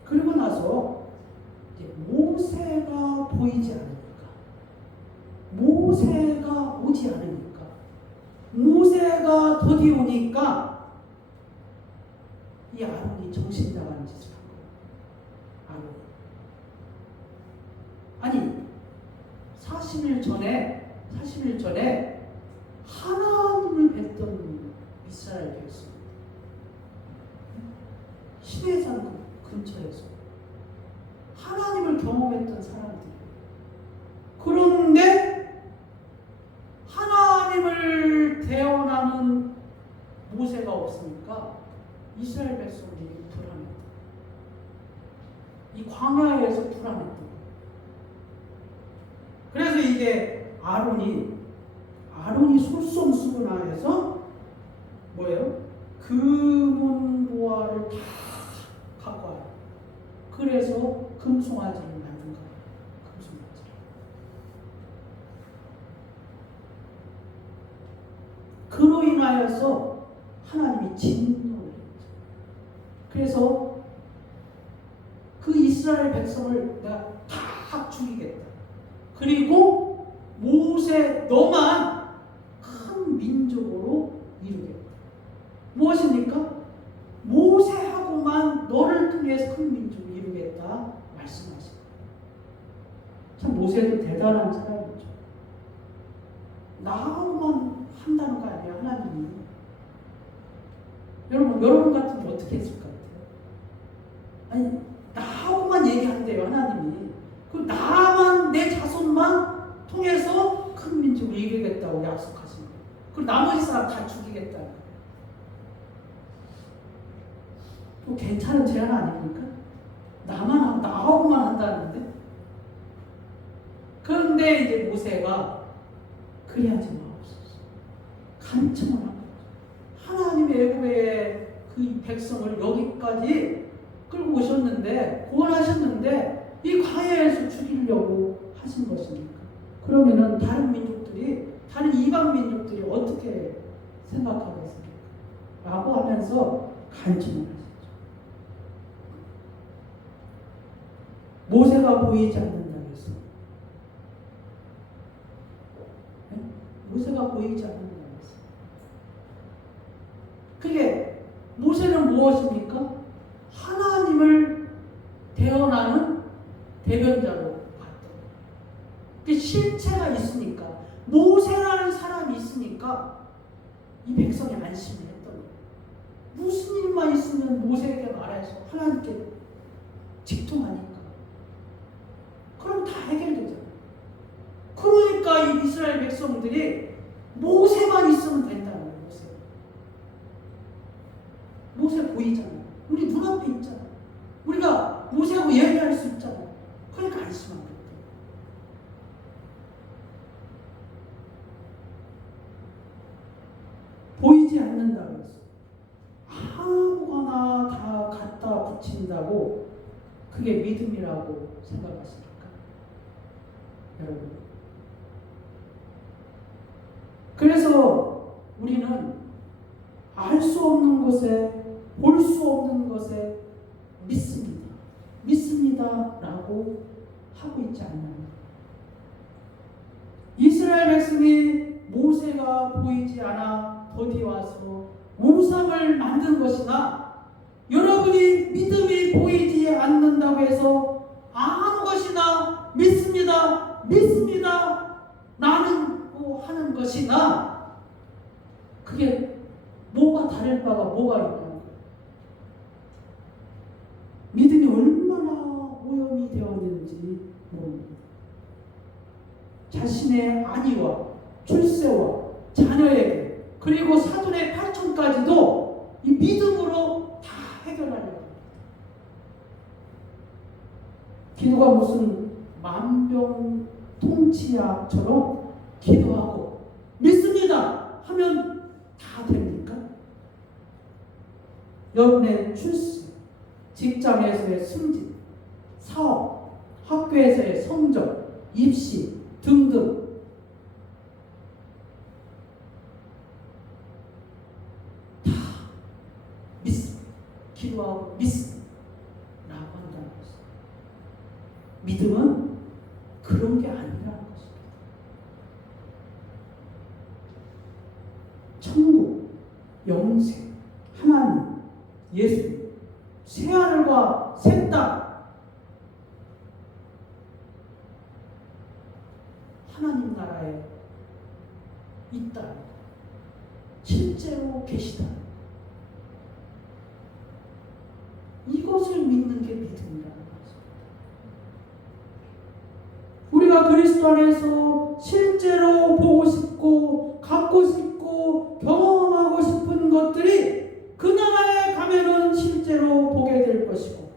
그리고 나서 이제 모세가 보이지 않으니까, 모세가 오지 않으니까, 모세가 더디 오니까 이 아론이 정신 나간 짓을 한 거예요. 아니 40일 전에 하나님을 뵀던 이스라엘 백성 시내산 근처에서 하나님을 경험했던 사람들, 그런데 하나님을 대언하는 모세가 없으니까 이스라엘 백성들이 불안했다. 이 광야에서 불안했다. 그래서 이제 아론이 솔선수범해서 뭐예요? 금은보화를 다 갖고 와요. 그래서 금송아지를 만든 거예요. 금송아지. 그로 인하여서 하나님이 진노를 했죠. 그래서 그 이스라엘 백성을 내가 다 죽이겠다. 그리고 모세 너만 큰 민족으로 이루겠다. 무엇입니까? 모세하고만 너를 통해서 큰 민족을 이루겠다 말씀하십니다. 참 모세도 대단한 사람이죠. 나하고만 한다는 거 아니에요, 하나님이. 여러분 같으면 어떻게 했을 것 같아요? 아니 나하고만 얘기한대요, 하나님이. 그 나만, 내 자손만 통해서 큰 민족을 이루겠다고 약속하신 거예요. 그리고 나머지 사람 다 죽이겠다는 거예요. 또 괜찮은 제안 아닙니까? 나하고만 한다는데. 그런데 이제 모세가 그래야지 마옵소서. 간청을 한 거죠. 하나님의 애굽의 그 백성을 여기까지 끌고 오셨는데, 구원하셨는데 이 광야에서 죽이려고 하신 것입니까? 그러면은 다른 민족들이, 다른 이방 민족들이 어떻게 생각하겠습니까? 라고 하면서 간증을 하시죠. 모세가 보이지 않는다고 했어. 네? 모세가 보이지 않는다고 했어. 그게 모세는 무엇입니까? 하나님을 대언하는 대변자로 봤던. 그 실체가 있으니까, 모세라는 사람이 있으니까 이 백성이 안심을 했던 거예요. 무슨 일만 있으면 모세에게 말해서 하나님께 직통하니까. 그럼 다 해결되잖아요. 그러니까 이 이스라엘 백성들이 모세만 있으면 된다는 거예요. 모세 보이잖아요. 우리 눈앞에 있잖아요. 우리가 모세하고 얘기할 수 있잖아요. 그러니까 안심하는 거예요. 보이지 않는다고 했어. 아무거나 다 갖다 붙인다고 그게 믿음이라고 생각하십니까? 여러분. 그래서 우리는 알 수 없는 것에, 볼 수 없는 것에 믿습니다. 믿습니다. 라고 하고 있지 않나요? 이스라엘 백성이 모세가 보이지 않아 어디 와서 우상을 만든 것이나, 여러분이 믿음이 보이지 않는다고 해서 아무 것이나 믿습니다. 믿습니다. 나는 하는 것이나, 그게 뭐가 다를 바가 뭐가 있냐고. 믿음이 얼마나 오염이 되었는지 모릅니다. 자신의 아내와 출세와 자녀에게, 그리고 사돈의 8촌까지도 이 믿음으로 다 해결하려고 합니다. 기도가 무슨 만병통치약처럼 기도하고 믿습니다 하면 다 됩니까? 여러분의 출세, 직장에서의 승진, 사업, 학교에서의 성적, 입시 등등, 다 믿습니다. 기도하고 믿습니다 라고 한다는 것입니다. 믿음은 그런 게 아니라는 것입니다. 천국, 영생, 하나님, 예수, 새하늘과 새 땅, 하나님 나라에 있다, 실제로 계시다, 이것을 믿는 게 믿음이라는 것입니다. 우리가 그리스도 안에서 실제로 보고 싶고 갖고 싶고 경험하고 싶은 것들이 그 나라에 가면은 실제로 보게 될 것이고,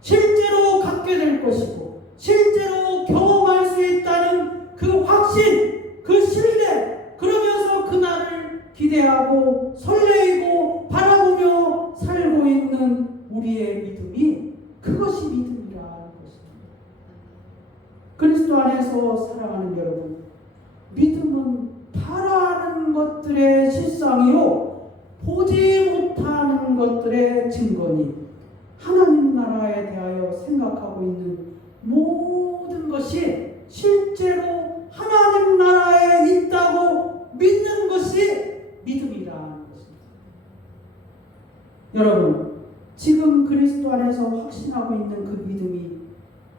실제로 갖게 될 것이고, 실제로 경험할 수 있다는 그 확신, 그 신뢰, 그러면서 그날을 기대하고 설레이고 바라보며 살고 있는 우리의 믿음이, 그것이 믿음이라는 것입니다. 그리스도 안에서 살아가는 여러분, 믿음은 바라는 것들의 실상이요, 보지 못하는 것들의 증거니, 하나님 나라에 대하여 생각하고 있는 모든 것이 실제로 하나님 나라에 있다고 믿는 것이 믿음이라는 것입니다. 여러분, 지금 그리스도 안에서 확신하고 있는 그 믿음이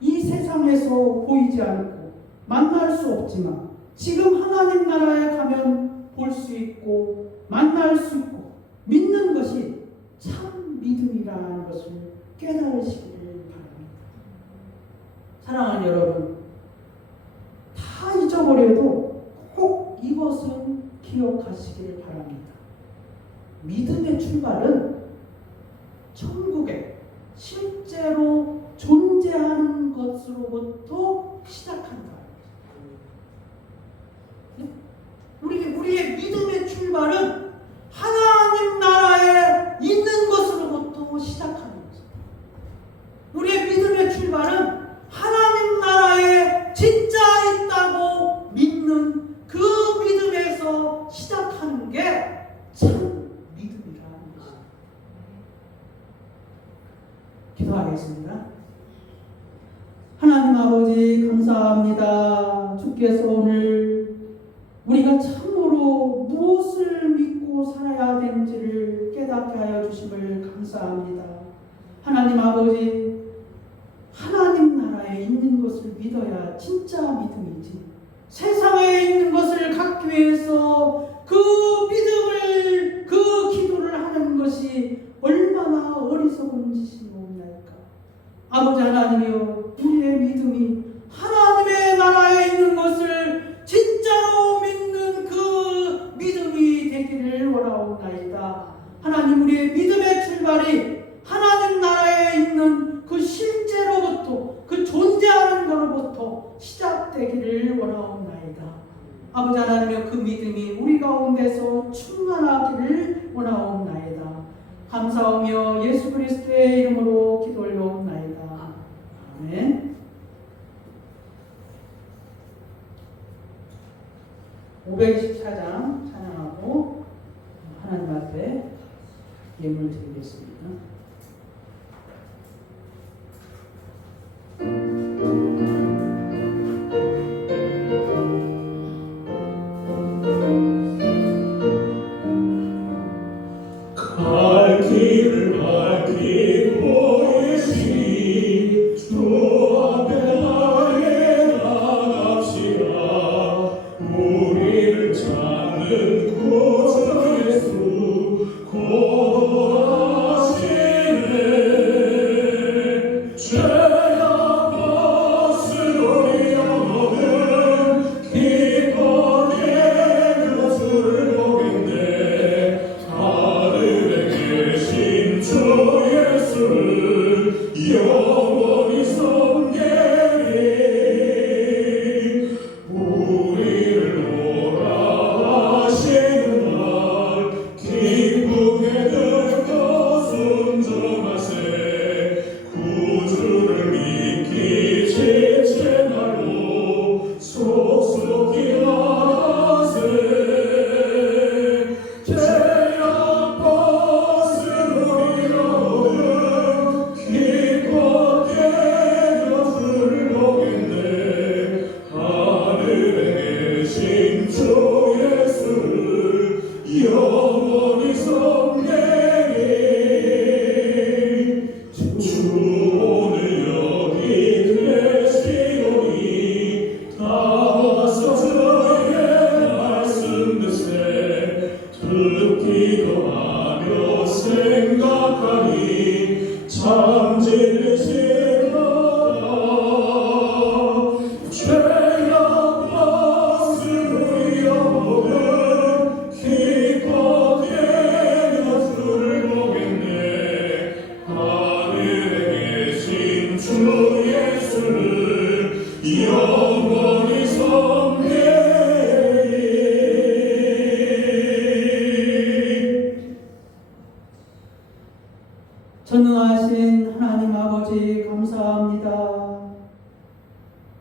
이 세상에서 보이지 않고 만날 수 없지만, 지금 하나님 나라에 가면 볼 수 있고 만날 수 있고 믿는 것이 참 믿음이라는 것을 깨달으시기를 바랍니다. 사랑하는 여러분, 다 잊어버려도 꼭 이것은 기억하시기를 바랍니다. 믿음의 출발은 천국에 실제로 존재하는 것으로부터 시작한다. 우리의 믿음의 출발은 하나님 나라에 있는 것으로부터 시작하는 것입니다. 감사합니다. 주께서 오늘 우리가 참으로 무엇을 믿고 살아야 되는지를 깨닫게 하여 주심을 감사합니다. 하나님 아버지, 하나님 나라에 있는 것을 믿어야 진짜 믿음이지, 세상에 있는 것을 갖기 위해서 그 믿음을, 그 기도를 하는 것이 얼마나 어리석은 짓이옵나이까. 아버지 하나님이여, 우리의 믿음이 하나님의 나라에 있는 것을 진짜로 믿는 그 믿음이 되기를 원하옵나이다. 하나님, 우리의 믿음의 출발이 하나님 나라에 있는 그 실제로부터, 그 존재하는 것로부터 시작되기를 원하옵나이다. 아버지 하나님이여, 그 믿음이 우리 가운데서 충만하기를 원하옵나이다. 감사하며 예수 그리스도의 이름으로 기도 올려옵나이다. 아멘. 524장 찬양하고 하나님 앞에 예물 드리겠습니다. 갈 길을 밝히 보이시니 주 앞에 나의 나갑시다. 우리를 찾는 구주 예수 고하시네. 죄악 벗으로 영혼은 기뻐하게 그것을 보겠네. 하늘에 계신 주 예수를 영원히 섬기리. 우리를 오라 하시는 말 기쁘게 듣고 순종하세. 구주를 믿기 지체 말고 속속히 하세. 죄악 벗은 우리 영혼은 기쁘게 그것을 보겠네. 하늘에 계신 주 예수를 영원히 섬기리. 주 오늘 여기 계시오니 다 와서 저에게 말씀 듣세. 듣기도 하며 생각하니 참 진리시로다. 죄악 벗은 우리 영혼은 기쁘게 그것을 보겠네. 하늘에 계신 주 예수를 영원히 섬기리. 전능하신 하나님 아버지, 감사합니다.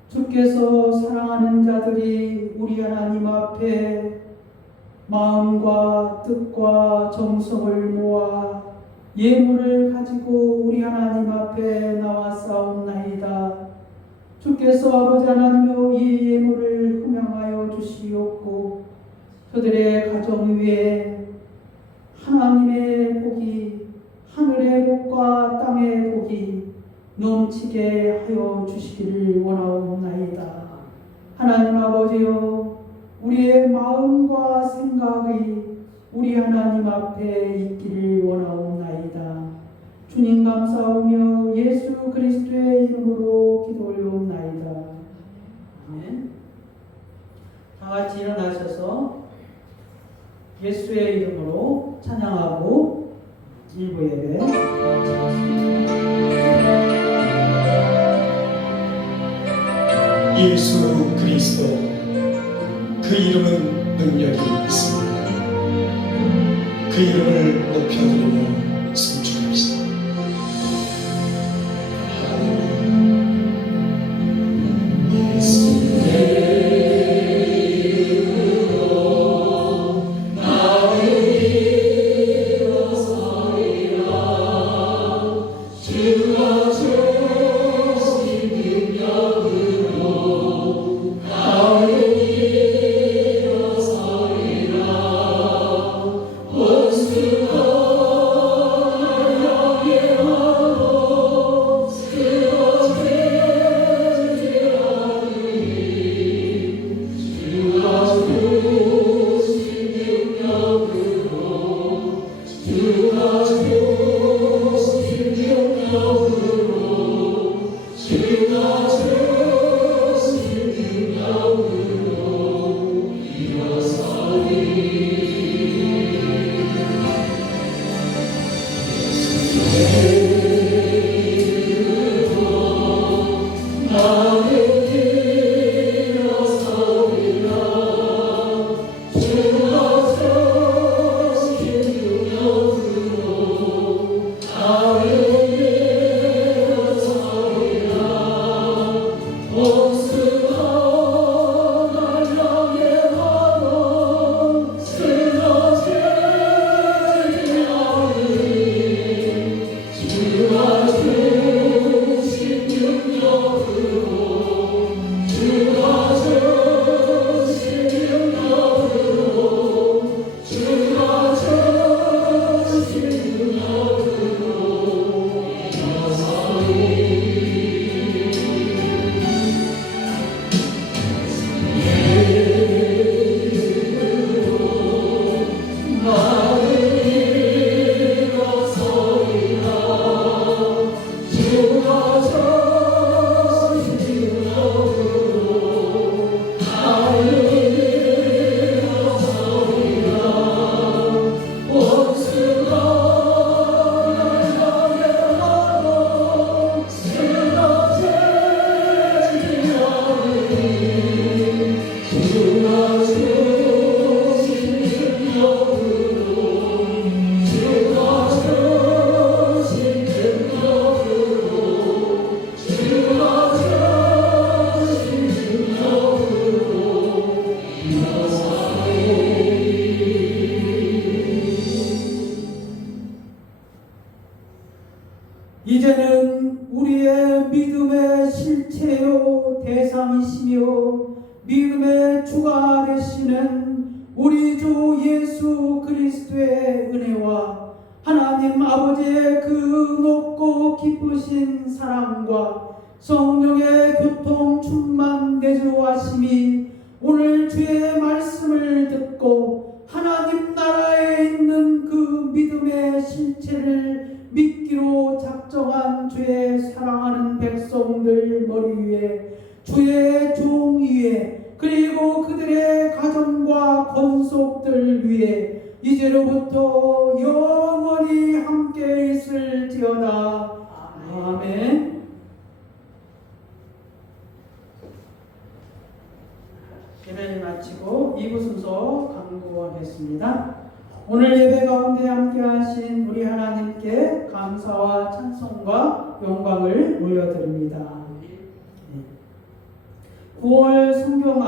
주께서 사랑하는 자들이 우리 하나님 앞에 마음과 뜻과 정성을 모아 예물을 가지고 우리 하나님 앞에 나왔사옵나이다. 주께서 아버지 하나님여, 이 예물을 흠양하여 주시옵고 그들의 가정 위에 하나님의 복이, 하늘의 복과 땅의 복이 넘치게 하여 주시기를 원하옵나이다. 하나님 아버지여, 우리의 마음과 생각이 우리 하나님 앞에 있기를 원하옵나이다. 주님 감사하며 예수 그리스도의 이름으로 기도 올려옵나이다. 아멘. 다 같이 일어나셔서 예수의 이름으로 찬양하고 일부 예배. 예수 그리스도, 그 이름은 능력이 있습니다. 그 이름을 높여드리며颂축합시다. 주와 주신 능력으로 구주가 되시는 우리 주 예수 그리스도의 은혜와 하나님 아버지의 그 높고 기쁘신 사랑과 성령의 교통 충만 내주하심이 오늘 주의 말씀을 듣고 하나님 나라에 있는 그 믿음의 실체를 믿기로 작정한 주의 사랑하는 백성들 머리 위에, 주의 종 위에, 그리고 그들의 가정과 권속들 위에 이제로부터 영원히 함께 있을지어다. 아멘. 예배를 마치고 2부 순서 강구하겠습니다. 오늘 예배 가운데 함께 하신 우리 하나님께 감사와 찬송과 영광을 올려드립니다. 9월 성경